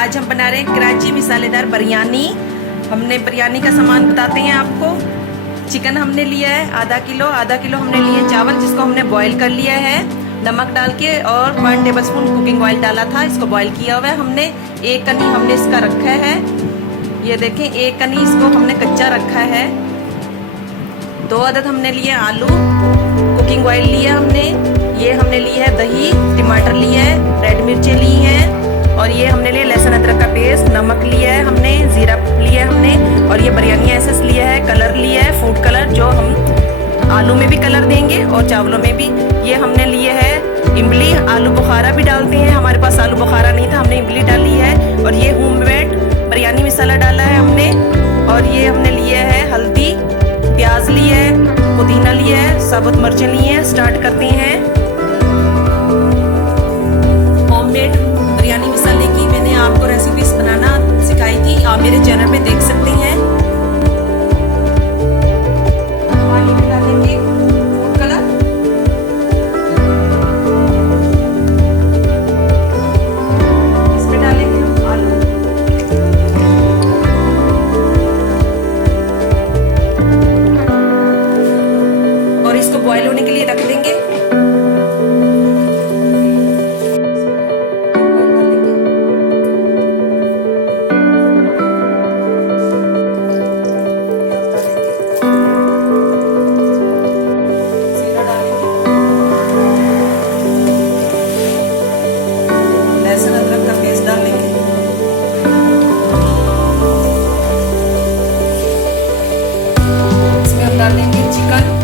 आज हम बना रहे हैं कराची मसालेदार बिरयानी। हमने बिरयानी का सामान बताते हैं आपको। चिकन हमने लिया है आधा किलो हमने लिए चावल जिसको हमने बॉईल कर लिया है नमक डाल के, और 1 टेबलस्पून कुकिंग ऑयल डाला था, इसको बॉईल किया हुआ है हमने। 1 कनी हमने इसका रखा है, ये देखें 1 कनी इसको हमने कच्चा रखा है। 2 अदद हमने लिए आलू, कुकिंग ऑयल लिया हमने, ये हमने ली है दही, टमाटर लिए है, रेड मिर्चें ली हैं, और ये हमने लिया लहसुन अदरक का पेस्ट, नमक लिया है हमने, जीरा लिया है हमने, और ये बिरयानी एसेंस लिया है, कलर लिया है फूड कलर जो हम आलू में भी कलर देंगे और चावलों में भी। ये हमने लिए है इमली, आलू बुखारा भी डालते हैं, हमारे पास आलू बुखारा नहीं था, हमने इमली डाली है। और ये होममेड बिरयानी मसाला डाला है हमने। और ये हमने लिया है हल्दी, प्याज लिया है, पुदीना लिया है, साबुत मिर्चें ली हैं। स्टार्ट करते हैं। होममेड बिरयानी मसाले की मैंने आपको रेसिपीज बनाना सिखाई थी, आप मेरे चैनल पे देख सकते हैं। पानी में डालेंगे फूड कलर, इसमें डालेंगे आलू, और इसको बॉईल होने के लिए रख देंगे। लहसुन अदरक का पेस्ट डालेंगे, इसमें हम डालेंगे चिकन,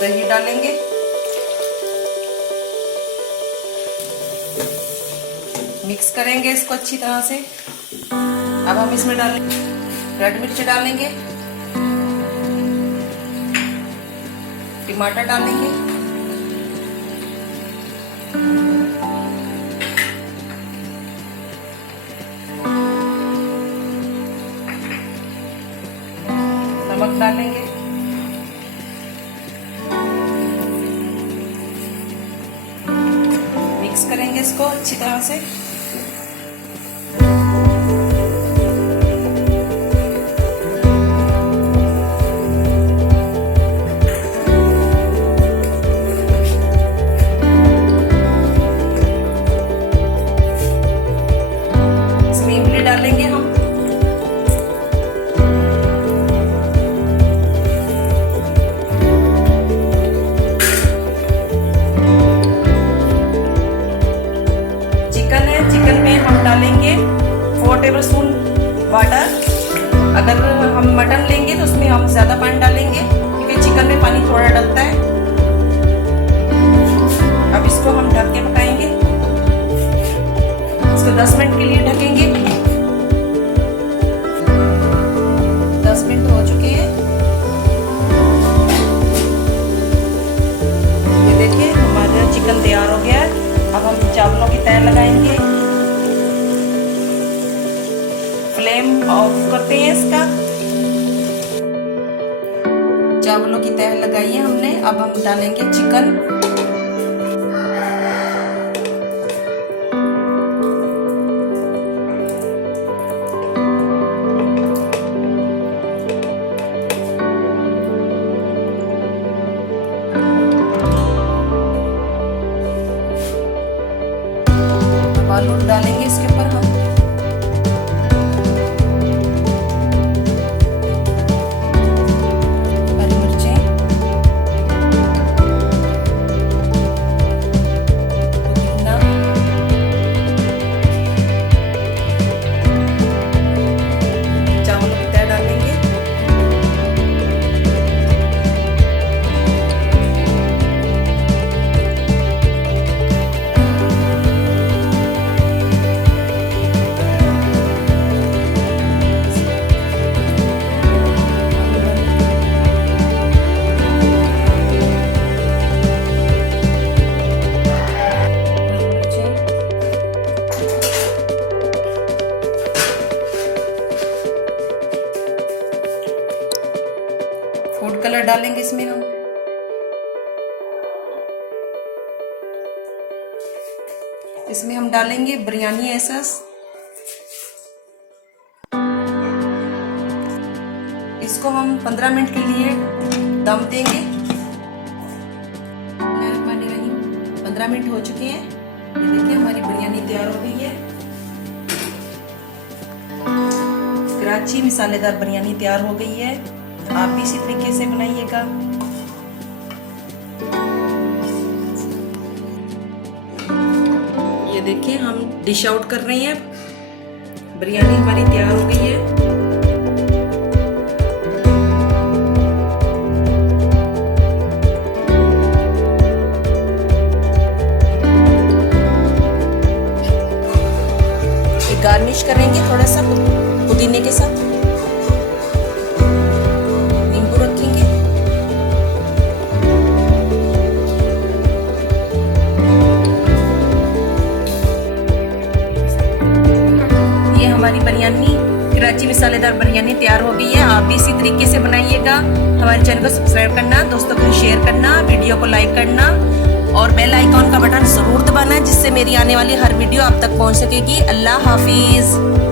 दही डालेंगे, मिक्स करेंगे इसको अच्छी तरह से। अब हम इसमें डालेंगे रेड मिर्च डालेंगे, टमाटर डालेंगे, नमक डालेंगे, मिक्स करेंगे इसको अच्छी तरह से। इसमें इमली डालेंगे हम, चिकन में हम डालेंगे 4 टेबलस्पून वाटर। अगर हम मटन लेंगे तो उसमें हम ज़्यादा पानी डालेंगे क्योंकि चिकन में पानी थोड़ा डलता है। अब इसको हम ढक के पकाएंगे, इसको 10 मिनट के लिए ढकेंगे। 10 मिनट हो चुके हैं, ये देखिए हमारा चिकन तैयार हो गया है। अब हम चावलों की तह लगाएंगे, फ्लेम ऑफ करते हैं इसका। चावलों की तह लगाई है हमने, अब हम डालेंगे चिकन, आलू डालेंगे इसके ऊपर हम, हरी मिर्चें, डालेंगे इसमें हम। इसमें हम डालेंगे बिरयानी एसेंस। इसको हम 15 मिनट के लिए दम देंगे। 15 मिनट हो चुके हैं। ये देखिए हमारी बिरयानी तैयार हो गई है। कराची मसालेदार बिरयानी तैयार हो गई है। आप भी इसी तरीके से बनाइएगा। ये देखिए हम डिश आउट कर रहे हैं। बिरयानी हमारी तैयार हो गई है। गार्निश करेंगे थोड़ा सा पुदीने के साथ, नींबू रखेंगे। ये हमारी बिरयानी, कराची मसालेदार बिरयानी तैयार हो गई है। आप भी इसी तरीके से बनाइएगा। हमारे चैनल को सब्सक्राइब करना, दोस्तों को शेयर करना, वीडियो को लाइक करना और बेल आइकॉन का बटन जरूर दबाना, जिससे मेरी आने वाली हर वीडियो आप तक पहुंच सकेगी। अल्लाह हाफिज।